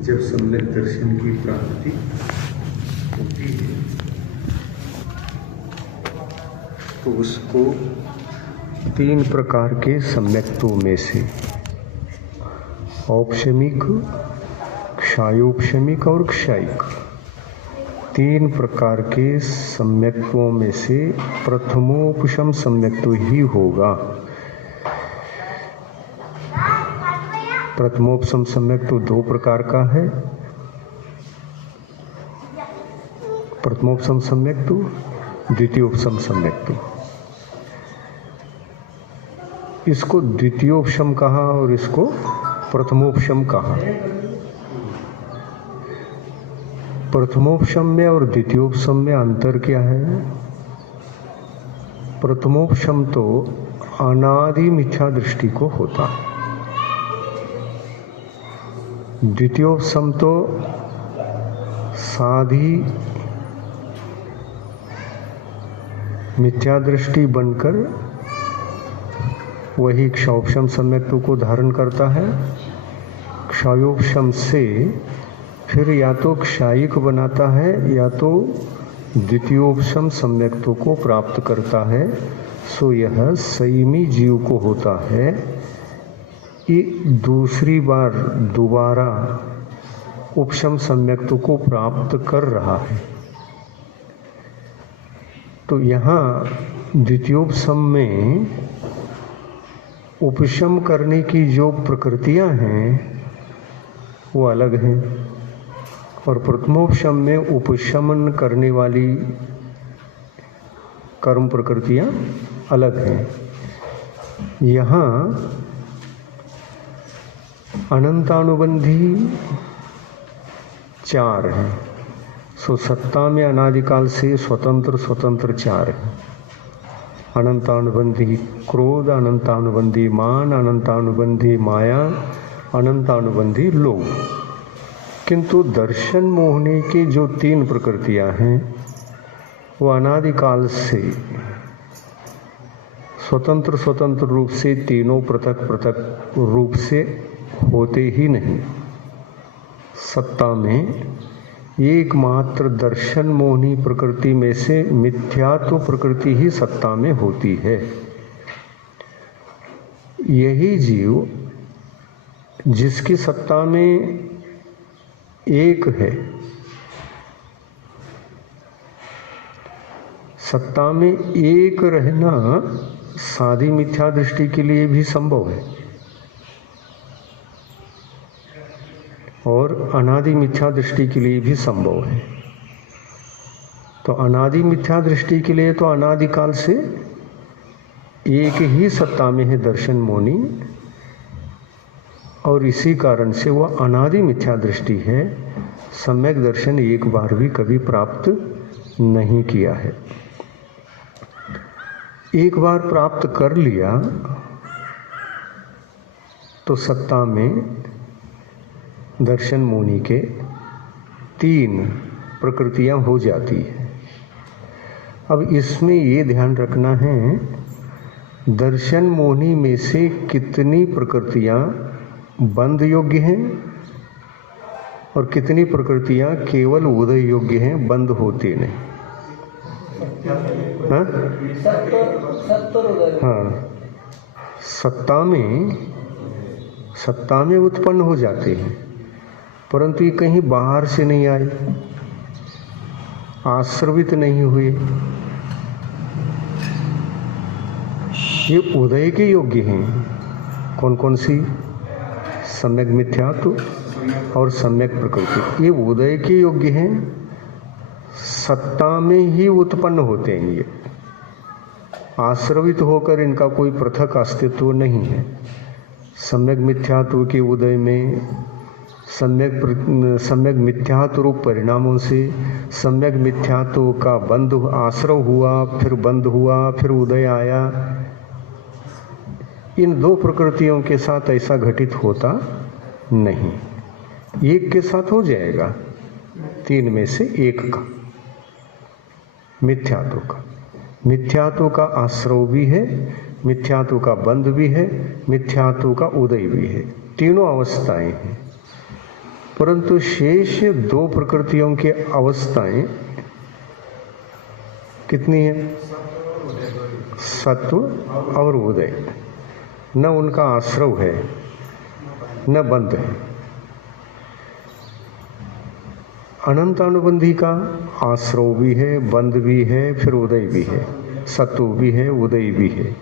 जब सम्यक दर्शन की प्राप्ति होती है तो उसको तीन प्रकार के सम्यक्तों में से औपशमिक, क्षायोपशमिक और क्षयिक, तीन प्रकार के सम्यक्तों में से प्रथमोपशम सम्यक्तो ही होगा। प्रथमोपशम सम्यक तो दो प्रकार का है। प्रथमोपशम सम्यक तो, द्वितीयोपशम सम्यक तो। इसको द्वितीयोपशम कहा और इसको प्रथमोपशम कहा। प्रथमोपशम में और द्वितीयोपशम में अंतर क्या है? प्रथमोपशम तो अनादि मिथ्या दृष्टि को होता है, द्वितीयोपशम तो साधी मिथ्या दृष्टि बनकर वही क्षयोपशम सम्यक्तों को धारण करता है। क्षयोपशम से फिर या तो क्षयिक बनाता है या तो द्वितीयोपशम सम्यक्तों को प्राप्त करता है। सो यह संयमी जीव को होता है कि दूसरी बार दोबारा उपशम सम्यक्तों को प्राप्त कर रहा है। तो यहाँ द्वितीयोपशम में उपशम करने की जो प्रकृतियां हैं वो अलग हैं और प्रथमोपशम में उपशमन करने वाली कर्म प्रकृतियां अलग हैं। यहाँ अनंतानुबंधी चार हैं। सो सत्ता में अनादिकाल से स्वतंत्र स्वतंत्र चार हैं। अनंतानुबंधी क्रोध, अनंतानुबंधी मान, अनंतानुबंधी माया, अनंतानुबंधी लोभ। किंतु दर्शन मोहनी की जो तीन प्रकृतियां हैं वो अनादिकाल से स्वतंत्र स्वतंत्र रूप से तीनों पृथक पृथक रूप से होते ही नहीं। सत्ता में एकमात्र दर्शन मोहनी प्रकृति में से मिथ्यात्व प्रकृति ही सत्ता में होती है। यही जीव जिसकी सत्ता में एक है, सत्ता में एक रहना साधी मिथ्या दृष्टि के लिए भी संभव है और अनादि मिथ्या दृष्टि के लिए भी संभव है। तो अनादि मिथ्या दृष्टि के लिए तो अनादिकाल से एक ही सत्ता में है दर्शन मोनी, और इसी कारण से वह अनादि मिथ्या दृष्टि है। सम्यक दर्शन एक बार भी कभी प्राप्त नहीं किया है। एक बार प्राप्त कर लिया तो सत्ता में दर्शन मोनी के तीन प्रकृतियां हो जाती है। अब इसमें ये ध्यान रखना है, दर्शन मोनी में से कितनी प्रकृतियां बंद योग्य हैं और कितनी प्रकृतियां केवल उदय योग्य हैं, बंद होते नहीं। हाँ? हाँ, सत्ता में उत्पन्न हो जाते हैं, परंतु ये कहीं बाहर से नहीं आए, आश्रवित नहीं हुए, ये उदय के योग्य हैं। कौन कौन सी? सम्यक मिथ्यात्व और सम्यक प्रकृति, ये उदय के योग्य हैं, सत्ता में ही उत्पन्न होते हैं। ये आश्रवित होकर इनका कोई पृथक अस्तित्व नहीं है। सम्यक मिथ्यात्व के उदय में सम्यक मिथ्यात्व रूप परिणामों से सम्यक मिथ्यात्व का बंध आश्रव हुआ, फिर बंध हुआ, फिर उदय आया। इन दो प्रकृतियों के साथ ऐसा घटित होता नहीं। एक के साथ हो जाएगा, तीन में से एक का, मिथ्यात्व का। मिथ्यात्व का आश्रव भी है, मिथ्यात्व का बंध भी है, मिथ्यात्व का उदय भी है। तीनों अवस्थाएं हैं। परंतु शेष दो प्रकृतियों की अवस्थाएं कितनी है? सत्व और उदय। न उनका आश्रव है न बंध है। अनंतानुबंधी का आश्रव भी है, बंध भी है, फिर उदय भी है, सत्व भी है, उदय भी है।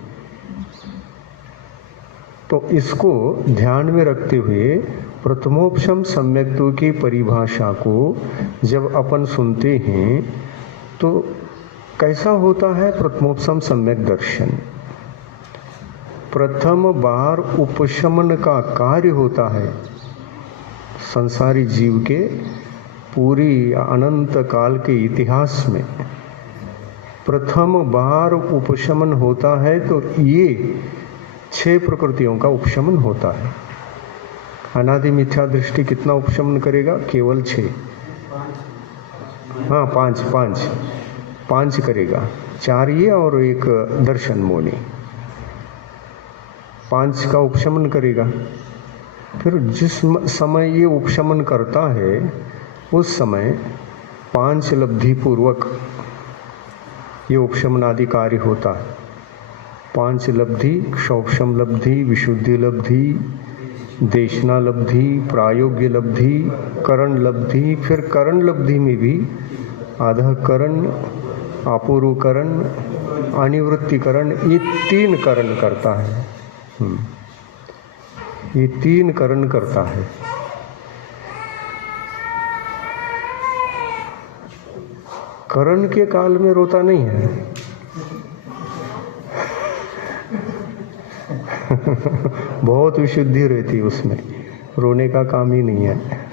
तो इसको ध्यान में रखते हुए प्रथमोपशम सम्यक्त्व की परिभाषा को जब अपन सुनते हैं तो कैसा होता है प्रथमोपशम सम्यक दर्शन? प्रथम बार उपशमन का कार्य होता है संसारी जीव के पूरी अनंत काल के इतिहास में। प्रथम बार उपशमन होता है तो ये 6 प्रकृतियों का उपशमन होता है। अनादि मिथ्या दृष्टि कितना उपशमन करेगा? केवल 6। हाँ, 5 करेगा। 4 ये और 1 दर्शन मोनी, 5 का उपशमन करेगा। फिर जिस समय ये उपशमन करता है उस समय 5 लब्धि पूर्वक ये उपशमन आदि कार्य होता है। 5 लब्धि, क्षौक्षम लब्धि, विशुद्धि लब्धि, देशना लब्धि, प्रायोग्य लब्धि, करण लब्धि। फिर करण लब्धि में भी आधःकरण, अपूर्वकरण, अनिवृत्तिकरण, ये 3 करण करता है। ये 3 करण करता है। करण के काल में रोता नहीं है। बहुत विशुद्धि रहती उसमें, रोने का काम ही नहीं है।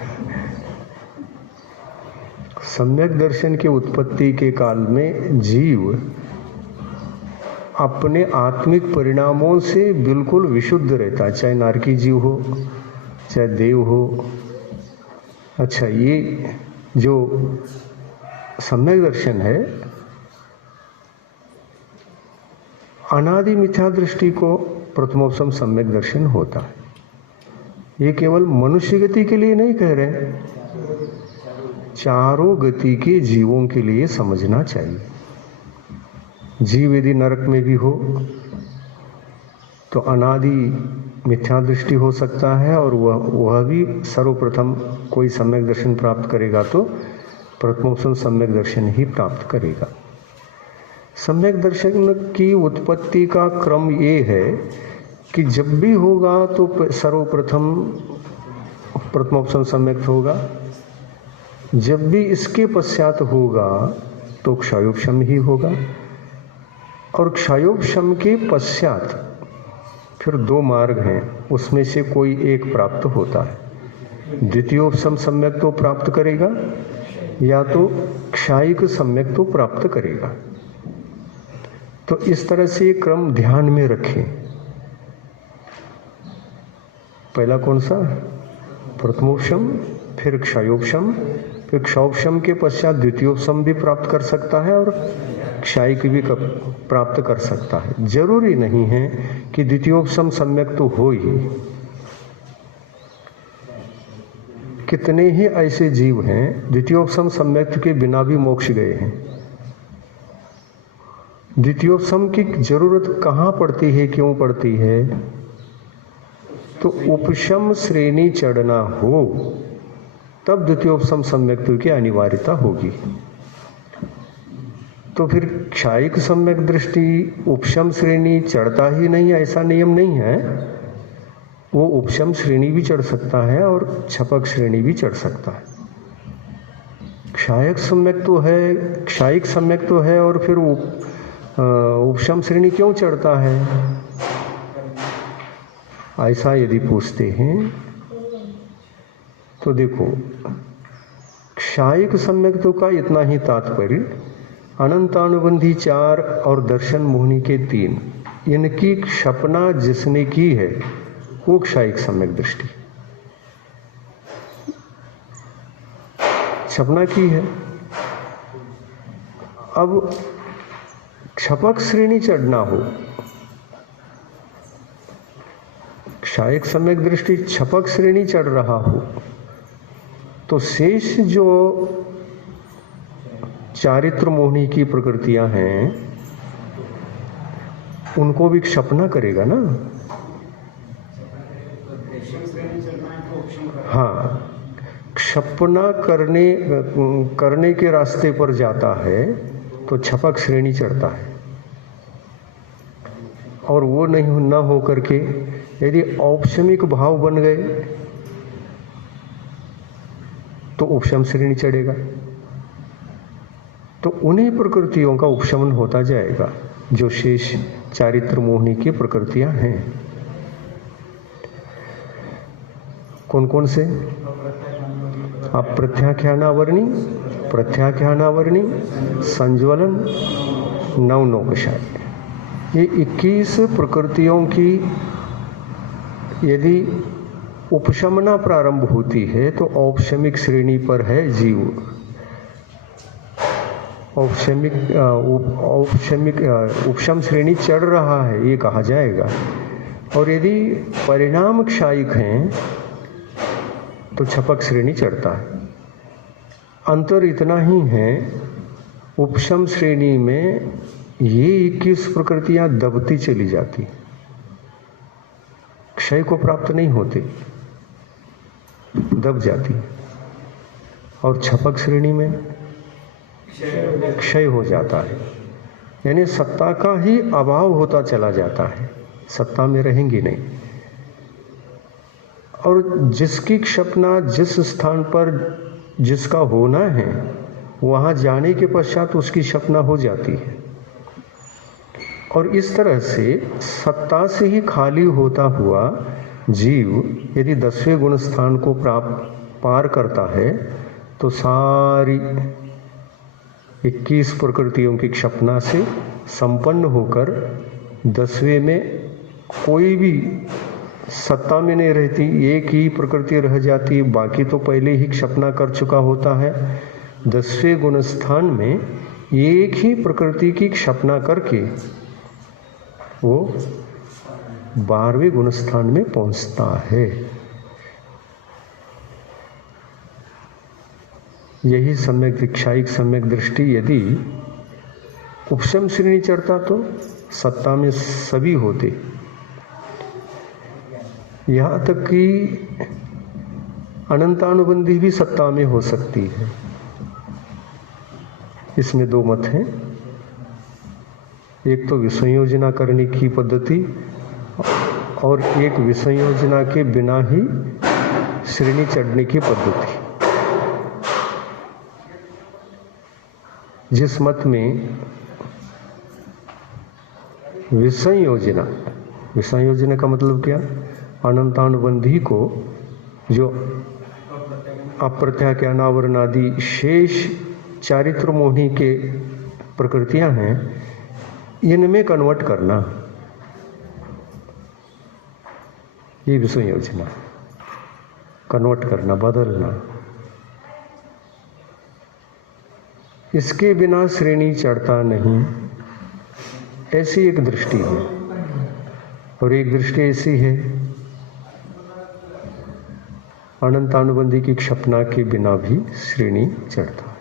सम्यक दर्शन की उत्पत्ति के काल में जीव अपने आत्मिक परिणामों से बिल्कुल विशुद्ध रहता है, चाहे नारकी जीव हो चाहे देव हो। अच्छा, ये जो सम्यक दर्शन है अनादि मिथ्या दृष्टि को प्रथमोपशम सम्यक दर्शन होता है। ये केवल मनुष्य गति के लिए नहीं कह रहे, चारों गति के जीवों के लिए समझना चाहिए। जीव यदि नरक में भी हो तो अनादि मिथ्या दृष्टि हो सकता है और वह भी सर्वप्रथम कोई सम्यक दर्शन प्राप्त करेगा तो प्रथमोपशम सम्यक दर्शन ही प्राप्त करेगा। सम्यक दर्शन की उत्पत्ति का क्रम ये है कि जब भी होगा तो सर्वप्रथम प्रथमोपशम सम्यक होगा, जब भी इसके पश्चात होगा तो क्षयोपशम ही होगा, और क्षयोपशम के पश्चात फिर 2 मार्ग हैं, उसमें से कोई एक प्राप्त होता है। द्वितीयोपशम सम्यक तो प्राप्त करेगा या तो क्षायिक सम्यक तो प्राप्त करेगा। तो इस तरह से क्रम ध्यान में रखें। पहला कौन सा? प्रथमोपशम, फिर क्षयोपशम, फिर क्षयोपशम के पश्चात द्वितीयोपशम भी प्राप्त कर सकता है और क्षायिक भी प्राप्त कर सकता है। जरूरी नहीं है कि द्वितीयोपशम सम्यक तो हो ही। कितने ही ऐसे जीव हैं द्वितीयोपशम सम्यक के बिना भी मोक्ष गए हैं। द्वितीयोपशम की जरूरत कहाँ पड़ती है, क्यों पड़ती है? तो उपशम श्रेणी चढ़ना हो तब द्वितीयोपशम सम्यक्त्व की अनिवार्यता होगी। तो फिर क्षायिक सम्यक दृष्टि उपशम श्रेणी चढ़ता ही नहीं, ऐसा नियम नहीं है। वो उपशम श्रेणी भी चढ़ सकता है और छपक श्रेणी भी चढ़ सकता है। क्षायिक सम्यक तो है, क्षायिक सम्यक तो है और फिर उपशम श्रेणी क्यों चढ़ता है, ऐसा यदि पूछते हैं तो देखो, क्षायिक सम्यक्त्व का इतना ही तात्पर्य, अनंतानुबंधी 4 और दर्शन मोहिनी के 3, इनकी क्षपना जिसने की है वो क्षायिक सम्यक दृष्टि क्षपना की है। अब क्षपक श्रेणी चढ़ना हो, क्षायिक सम्यक दृष्टि छपक श्रेणी चढ़ रहा हो तो शेष जो चारित्र मोहिनी की प्रकृतियां हैं उनको भी क्षपना करेगा ना। हाँ, क्षपना करने के रास्ते पर जाता है तो छपक श्रेणी चढ़ता है, और वो नहीं ना हो करके यदि औपशमिक भाव बन गए तो उपशम श्रेणी चढ़ेगा। तो उन्हीं प्रकृतियों का उपशमन होता जाएगा जो शेष चारित्र मोहिनी की प्रकृतियां हैं। कौन कौन से? अप्रत्याख्यानावर्णी, प्रत्याख्यानावर्णी, संज्वलन, नवनौकशाय, ये 21 प्रकृतियों की यदि उपशमना प्रारंभ होती है तो औपशमिक श्रेणी पर है जीव। उपशम श्रेणी चढ़ रहा है ये कहा जाएगा। और यदि परिणाम क्षायिक हैं तो छपक श्रेणी चढ़ता है। अंतर इतना ही है, उपशम श्रेणी में ये 21 प्रकृतियां दबती चली जाती, क्षय को प्राप्त नहीं होती, दब जाती। और छपक श्रेणी में क्षय हो जाता है, यानी सत्ता का ही अभाव होता चला जाता है, सत्ता में रहेंगी नहीं। और जिसकी क्षपना जिस स्थान पर जिसका होना है वहां जाने के पश्चात उसकी क्षपना हो जाती है। और इस तरह से सत्ता से ही खाली होता हुआ जीव यदि 10वें गुण स्थान को पार करता है तो सारी 21 प्रकृतियों की क्षपना से संपन्न होकर 10वें में कोई भी सत्ता में नहीं रहती, एक ही प्रकृति रह जाती, बाकी तो पहले ही क्षपना कर चुका होता है। 10वें गुण स्थान में एक ही प्रकृति की क्षपना करके वो 12वें गुण स्थान में पहुंचता है। यही सम्यक दीक्षायिक सम्यक दृष्टि यदि उपशम श्रेणी चढ़ता तो सत्ता में सभी होते, यहाँ तक कि अनंतानुबंधी भी सत्ता में हो सकती है। इसमें दो मत हैं, एक तो विसंयोजना करने की पद्धति और एक विसंयोजना के बिना ही श्रेणी चढ़ने की पद्धति। जिस मत में विसंयोजना का मतलब क्या? अनंतानुबंधी को जो अप्रत्याख्यानावरण आदि शेष चारित्र मोहिनी के प्रकृतियां हैं इनमें कन्वर्ट करना, ये विसंयोजना, कन्वर्ट करना, बदलना। इसके बिना श्रेणी चढ़ता नहीं, ऐसी एक दृष्टि है। और एक दृष्टि ऐसी है, अनंतानुबंधी की क्षपना के बिना भी श्रेणी चढ़ता है,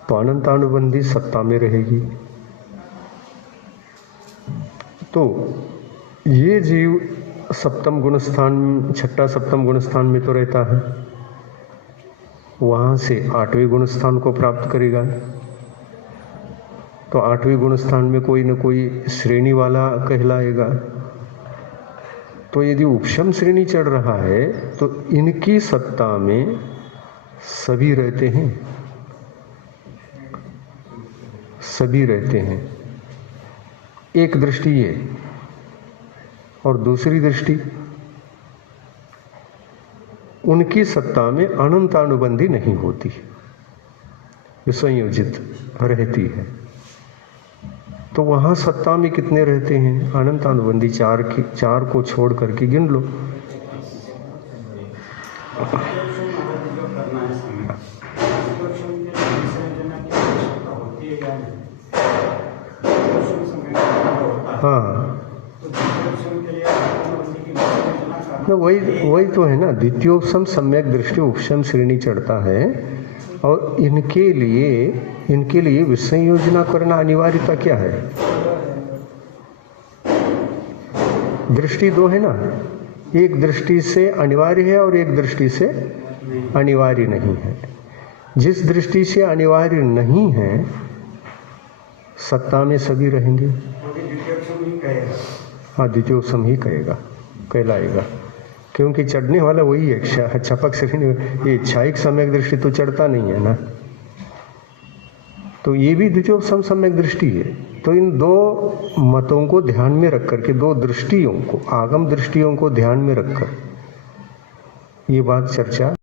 तो अनंतानुबंधी सत्ता में रहेगी। तो ये जीव सप्तम गुण स्थान, छठा सप्तम गुण स्थान में तो रहता है, वहां से 8वें गुण स्थान को प्राप्त करेगा। तो 8वें गुण स्थान में कोई न कोई श्रेणी वाला कहलाएगा। तो यदि उपशम श्रेणी चढ़ रहा है तो इनकी सत्ता में सभी रहते हैं, सभी रहते हैं। एक दृष्टि ये, और दूसरी दृष्टि उनकी सत्ता में अनंतानुबंधी नहीं होती, विसंयोजित रहती है। तो वहां सत्ता में कितने रहते हैं? अनंतानुबंधी 4 को छोड़ करके गिन लो। हाँ वही तो है ना, द्वितीयोपम सम्यक दृष्टि उपशम श्रेणी चढ़ता है, और इनके लिए विषय योजना करना अनिवार्यता क्या है? दृष्टि दो है ना, एक दृष्टि से अनिवार्य है और एक दृष्टि से अनिवार्य नहीं है। जिस दृष्टि से अनिवार्य नहीं है सत्ता में सभी रहेंगे। हाँ, द्वितीयोपम ही कहलाएगा, क्योंकि चढ़ने वाला वही है। छपक श्रेणी, ये इच्छाइक सम्यक दृष्टि तो चढ़ता नहीं है ना, तो ये भी द्वितीयोपम सम्यक दृष्टि है। तो इन दो मतों को ध्यान में रख करके, दो दृष्टियों को, आगम दृष्टियों को ध्यान में रखकर ये बात चर्चा